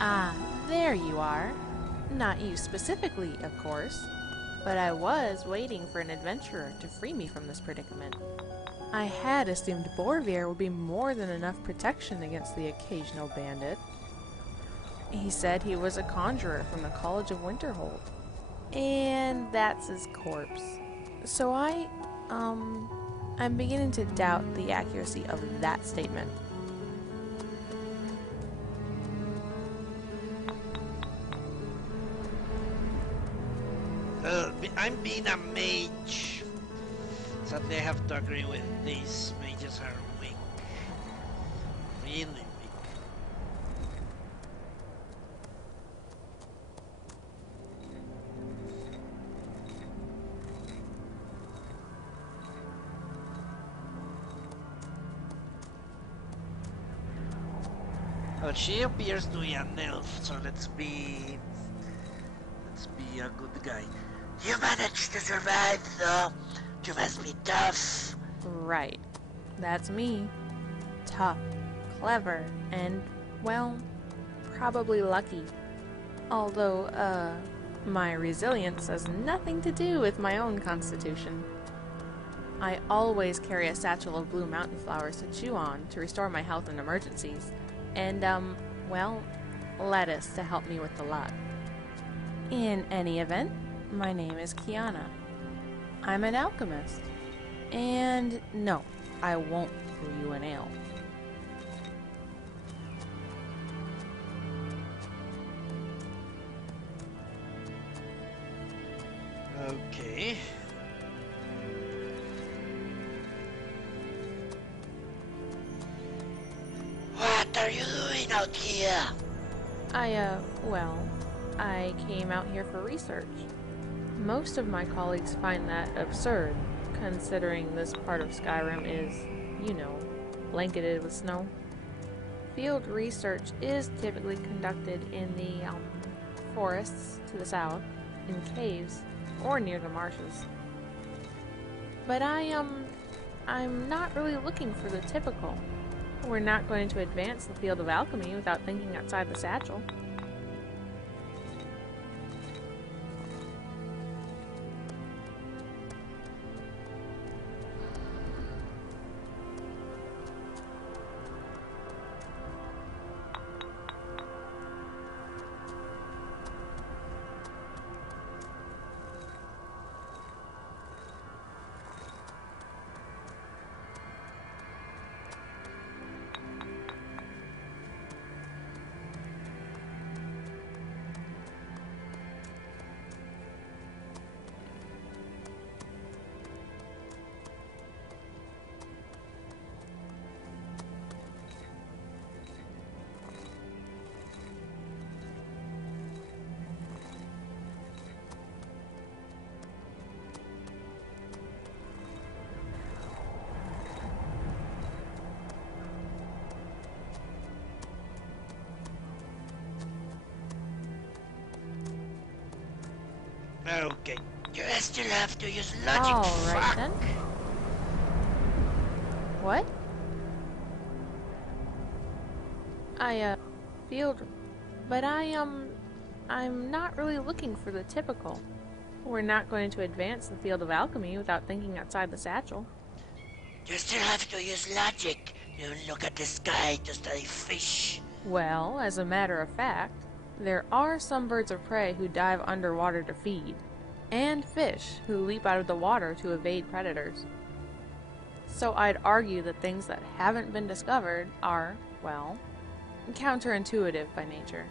Ah, there you are. Not you specifically, of course, but I was waiting for an adventurer to free me from this predicament. I had assumed Borvir would be more than enough protection against the occasional bandit. He said he was a conjurer from the College of Winterhold. And that's his corpse. So I'm beginning to doubt the accuracy of that statement. I'm being a mage. Sadly, I have to agree with this. Mages are weak. Really weak. But she appears to be an elf, so let's be a good guy. You managed to survive, though. You must be tough. Right. That's me. Tough, clever, and, well, probably lucky. Although, my resilience has nothing to do with my own constitution. I always carry a satchel of blue mountain flowers to chew on to restore my health in emergencies. And, well, lettuce to help me with the luck. In any event, my name is Kiana. I'm an alchemist. And no, I won't brew you an ale. Okay. What are you doing out here? I came out here for research. Most of my colleagues find that absurd, considering this part of Skyrim is, you know, blanketed with snow. Field research is typically conducted in the, forests to the south, in caves, or near the marshes. But I'm not really looking for the typical. We're not going to advance the field of alchemy without thinking outside the satchel. Okay. You still have to use logic. Alright Fuck. then. What? Field... But I'm not really looking for the typical. We're not going to advance the field of alchemy without thinking outside the satchel. You still have to use logic. You look at the sky to study fish. Well, as a matter of fact, there are some birds of prey who dive underwater to feed, and fish who leap out of the water to evade predators. So I'd argue that things that haven't been discovered are, well, counterintuitive by nature.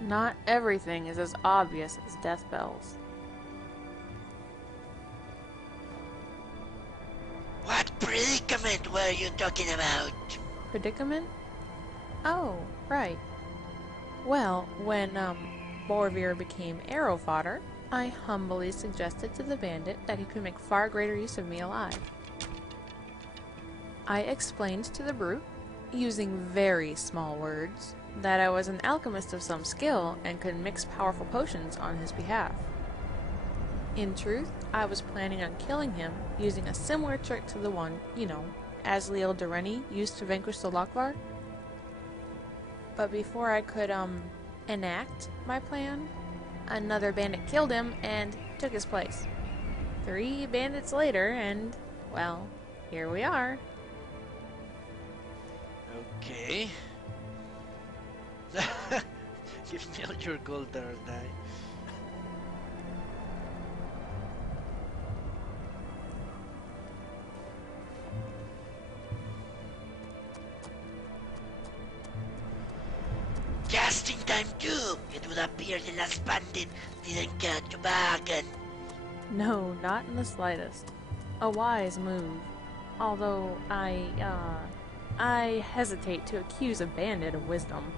Not everything is as obvious as death bells. What predicament were you talking about? Predicament? Oh, right. Well, when, Borvir became arrow fodder, I humbly suggested to the bandit that he could make far greater use of me alive. I explained to the brute, using very small words, that I was an alchemist of some skill and could mix powerful potions on his behalf. In truth, I was planning on killing him using a similar trick to the one, you know, Asliel Dureni used to vanquish the Lokvar. But before I could, enact my plan. Another bandit killed him and took his place. 3 bandits later, and, well, here we are. Okay. You milled your gold there, die. Just in time too! It would appear the last bandit didn't catch a bargain. No, not in the slightest. A wise move. Although I hesitate to accuse a bandit of wisdom.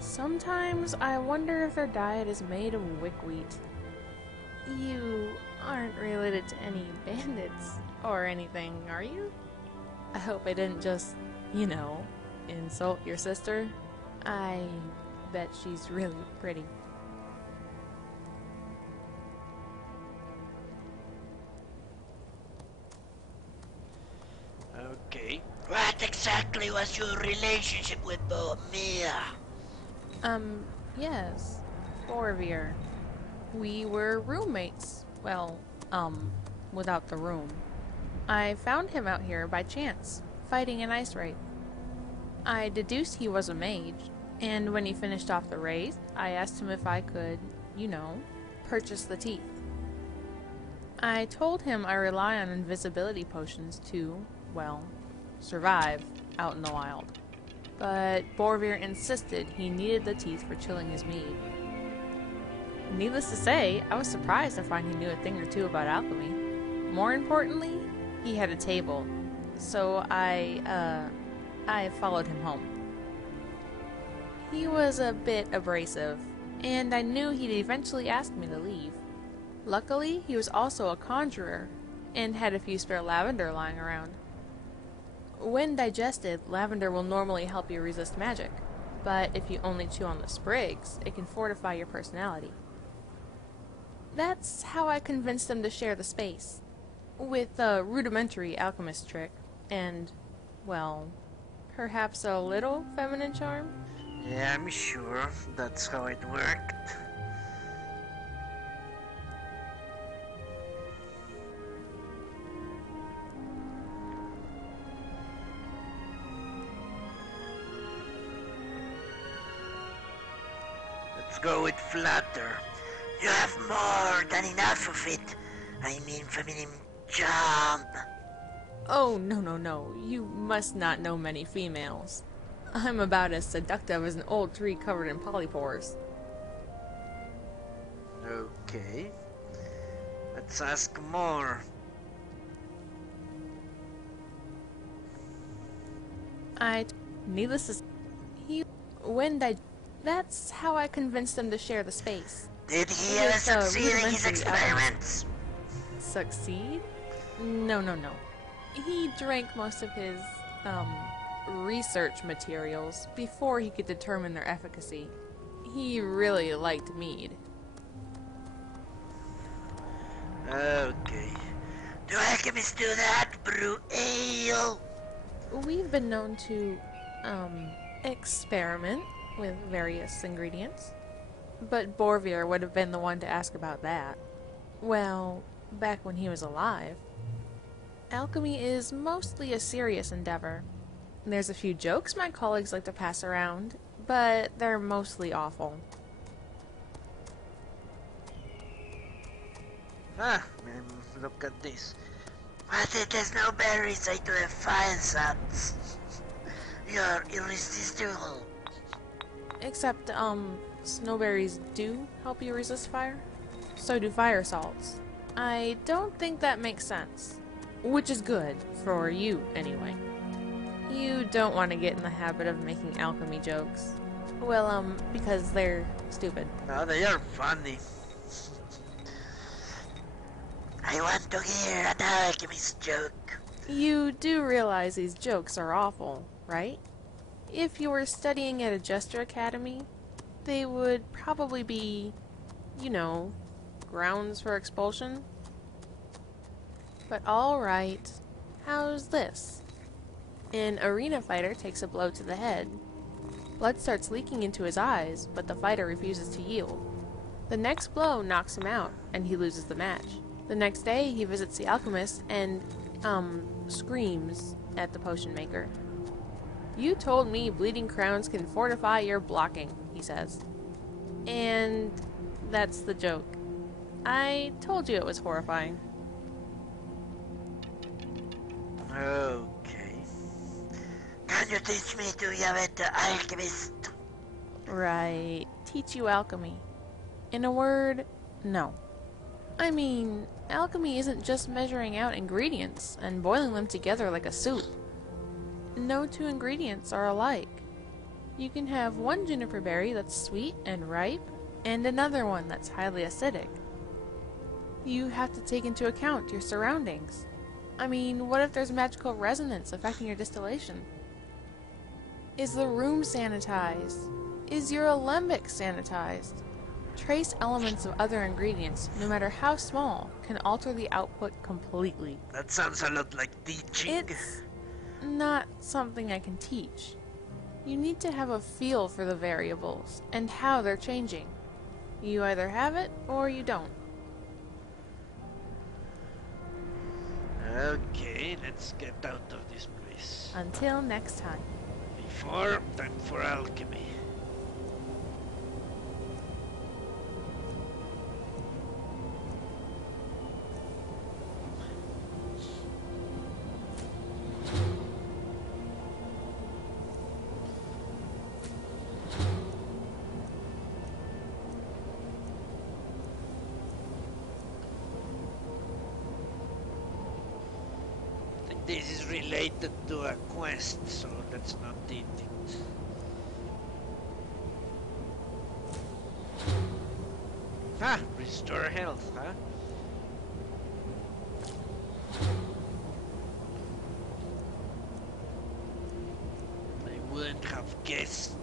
Sometimes I wonder if their diet is made of wickweed. You aren't related to any bandits or anything, are you? I hope I didn't just, insult your sister. I bet she's really pretty. Okay. What exactly was your relationship with Mia? Yes. Borvir. We were roommates. Well, without the room. I found him out here by chance, fighting an ice wraith. I deduced he was a mage, and when he finished off the wraith, I asked him if I could, purchase the teeth. I told him I rely on invisibility potions to, survive out in the wild. But Borvir insisted he needed the teeth for chilling his mead. Needless to say, I was surprised to find he knew a thing or two about alchemy. More importantly, he had a table, so I followed him home. He was a bit abrasive, and I knew he'd eventually ask me to leave. Luckily, he was also a conjurer, and had a few spare lavender lying around. When digested, lavender will normally help you resist magic, but if you only chew on the sprigs, it can fortify your personality. That's how I convinced him to share the space, with a rudimentary alchemist trick, and, perhaps a little feminine charm? Yeah, I'm sure that's how it worked. Let's go with flatter. You have more than enough of it. I mean feminine charm. Oh, no. You must not know many females. I'm about as seductive as an old tree covered in polypores. Okay. Let's ask more. Needless to say, that's how I convinced him to share the space. Did he ever succeed in his experiments? Succeed? No. He drank most of his, research materials before he could determine their efficacy. He really liked mead. Okay. Do alchemists do that? Brew ale? We've been known to, experiment with various ingredients. But Borvir would have been the one to ask about that. Well, back when he was alive. Alchemy is mostly a serious endeavor. There's a few jokes my colleagues like to pass around, but they're mostly awful. Look at this. What did the snowberries say to the fire sons? You're irresistible. Except, snowberries do help you resist fire. So do fire salts. I don't think that makes sense. Which is good, for you, anyway. You don't want to get in the habit of making alchemy jokes. Well, because they're stupid. No, they are funny. I want to hear an alchemist joke. You do realize these jokes are awful, right? If you were studying at a Jester Academy, they would probably be, grounds for expulsion. But alright, how's this? An arena fighter takes a blow to the head, Blood starts leaking into his eyes, but the fighter refuses to yield. The next blow knocks him out, and he loses the match. The next day, he visits the alchemist and, screams at the potion maker. "You told me bleeding crowns can fortify your blocking," he says. And that's the joke. I told you it was horrifying. Okay. Can you teach me to use the alchemist? Right. Teach you alchemy. In a word, no. I mean, alchemy isn't just measuring out ingredients and boiling them together like a soup. No two ingredients are alike. You can have one juniper berry that's sweet and ripe, and another one that's highly acidic. You have to take into account your surroundings. I mean, what if there's magical resonance affecting your distillation? Is the room sanitized? Is your alembic sanitized? Trace elements of other ingredients, no matter how small, can alter the output completely. That sounds a lot like teaching. It's not something I can teach. You need to have a feel for the variables and how they're changing. You either have it or you don't. Okay, let's get out of this place. Until next time. Before, time for alchemy. This is related to a quest, so let's not eat it. Ah, restore health, huh? I wouldn't have guessed.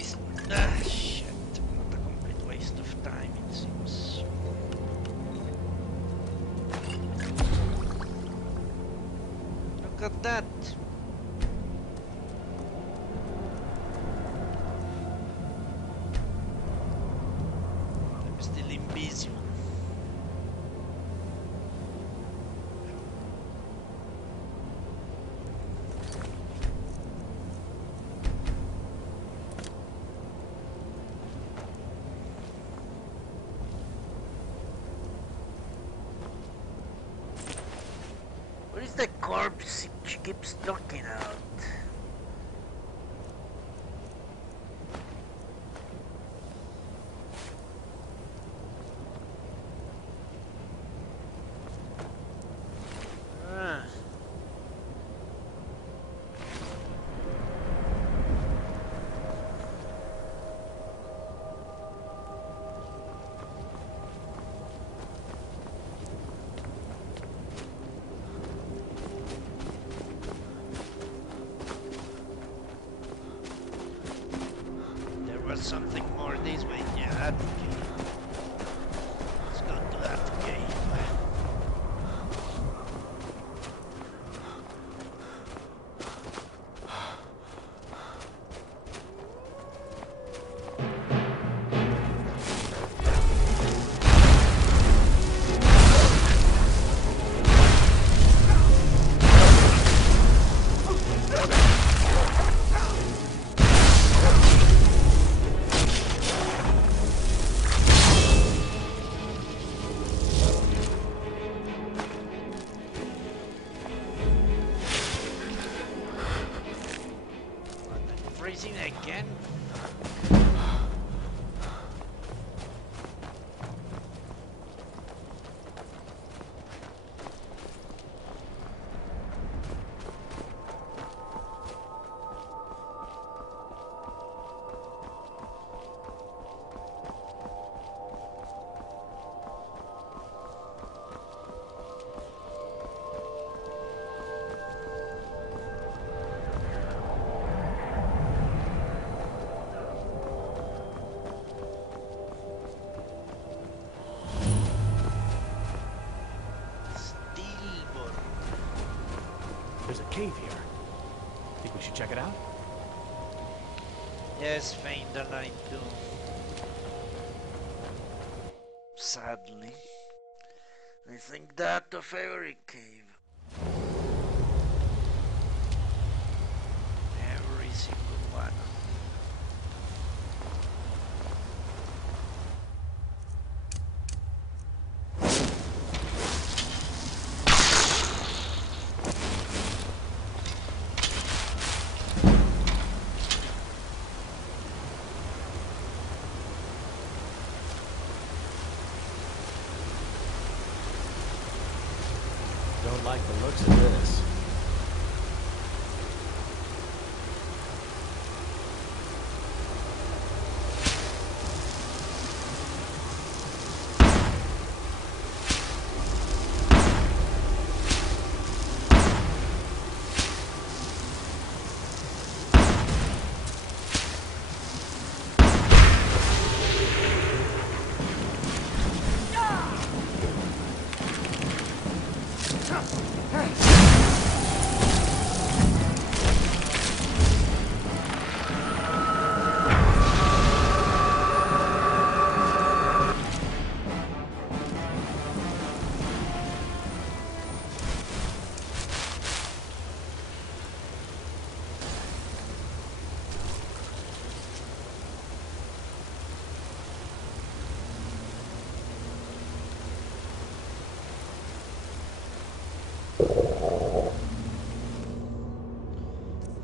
waste. Ah, shit. Not a complete waste of time, it seems. Look at that. I'm still invisible. What is the corpse she keeps talking out? Ah. There was something more this way. Yeah, that cave. Let's go to that cave. Freezing again? There's a cave here. Think we should check it out? Yes, faint the light too. Sadly, I think that of every cave. Every single one. Don't like the looks of this.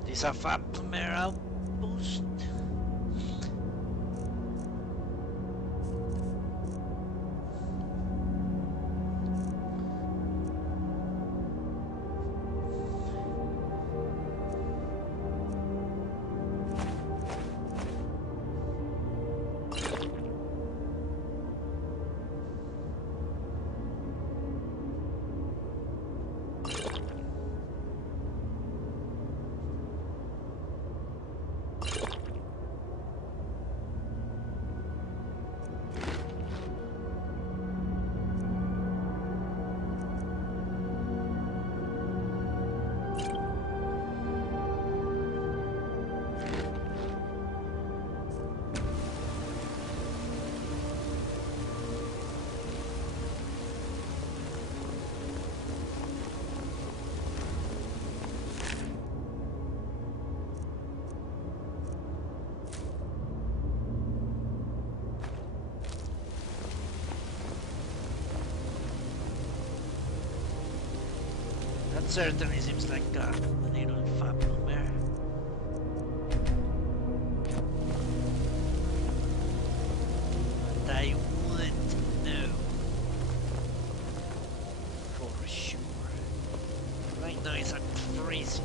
Is a Thalmor outpost? That certainly seems like a little fab number. But I wouldn't know for sure. Right now I'm freezing.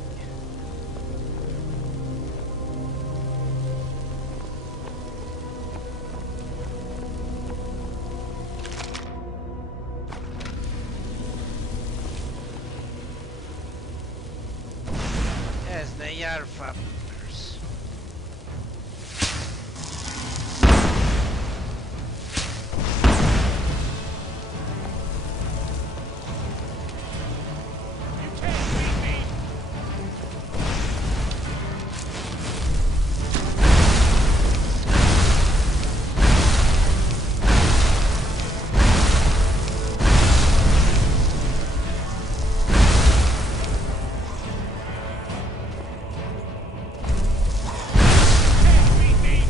Yes, they are fab numbers. You can't beat me! Can't beat me!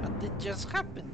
What did just happen?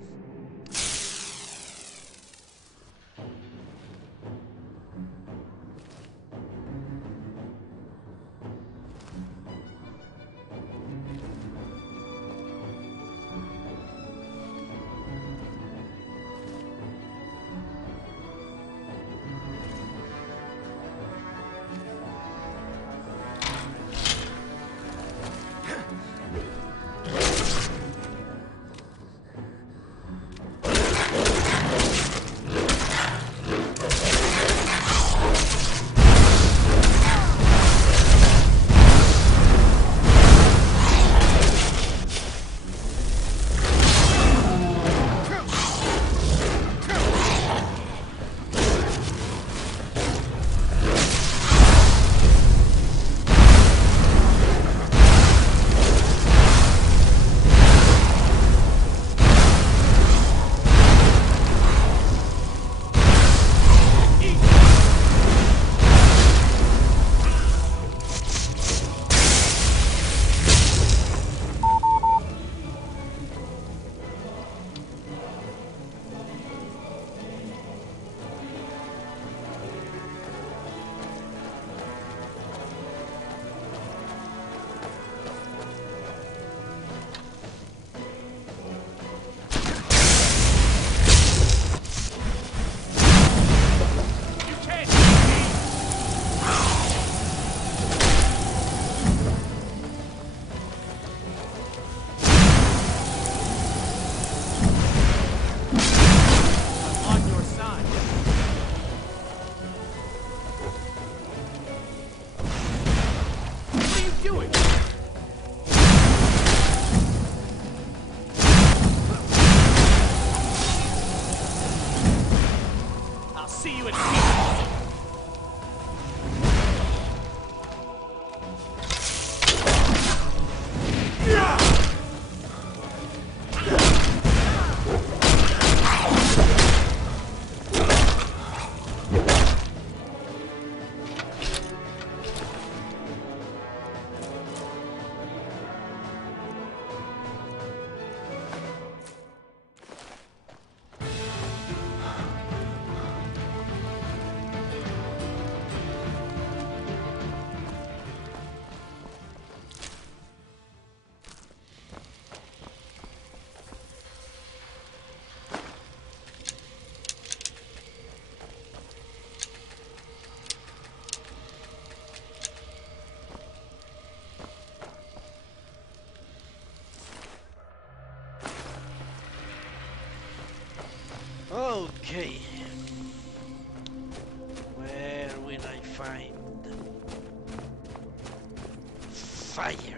fire.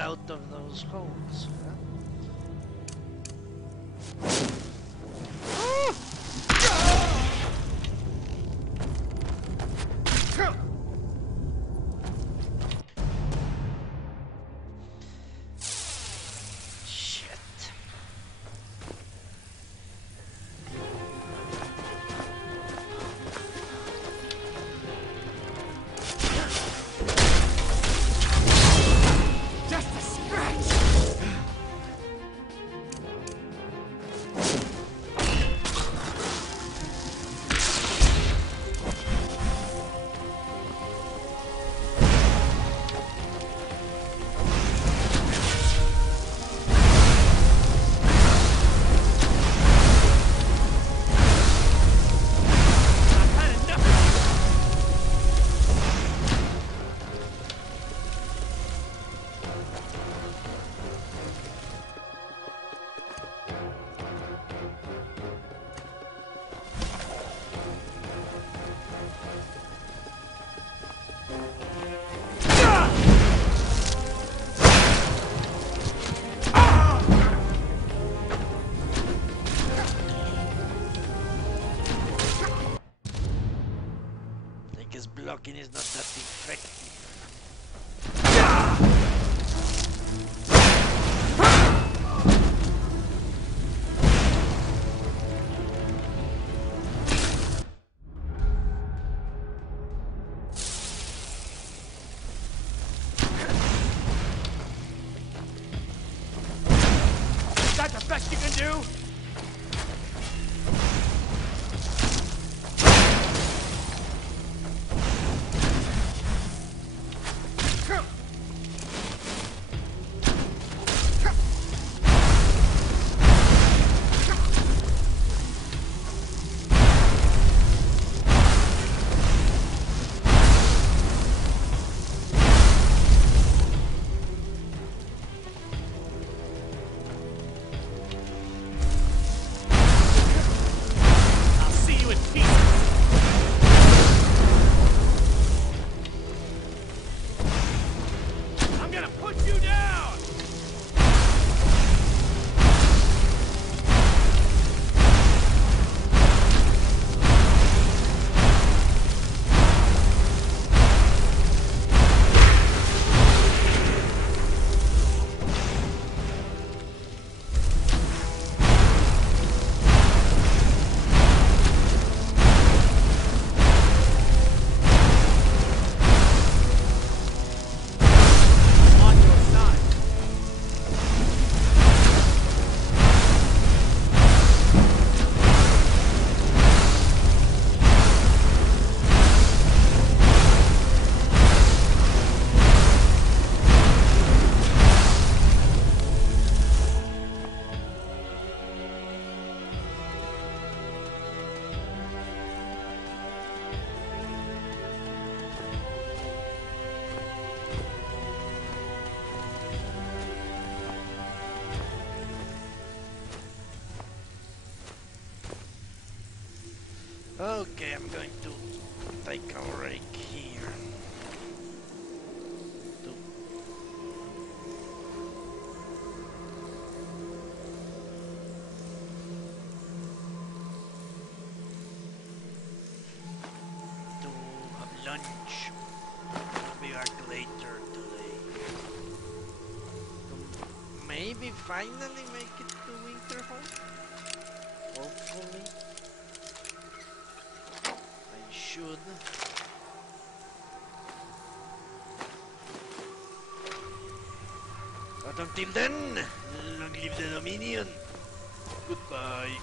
Out of those holes, huh? Blocking is not that effective. Is that the best you can do? here. To have lunch. We are later today. To maybe finally make it to Winterhold. Hopefully. I should. But until then, long live the Dominion. Goodbye.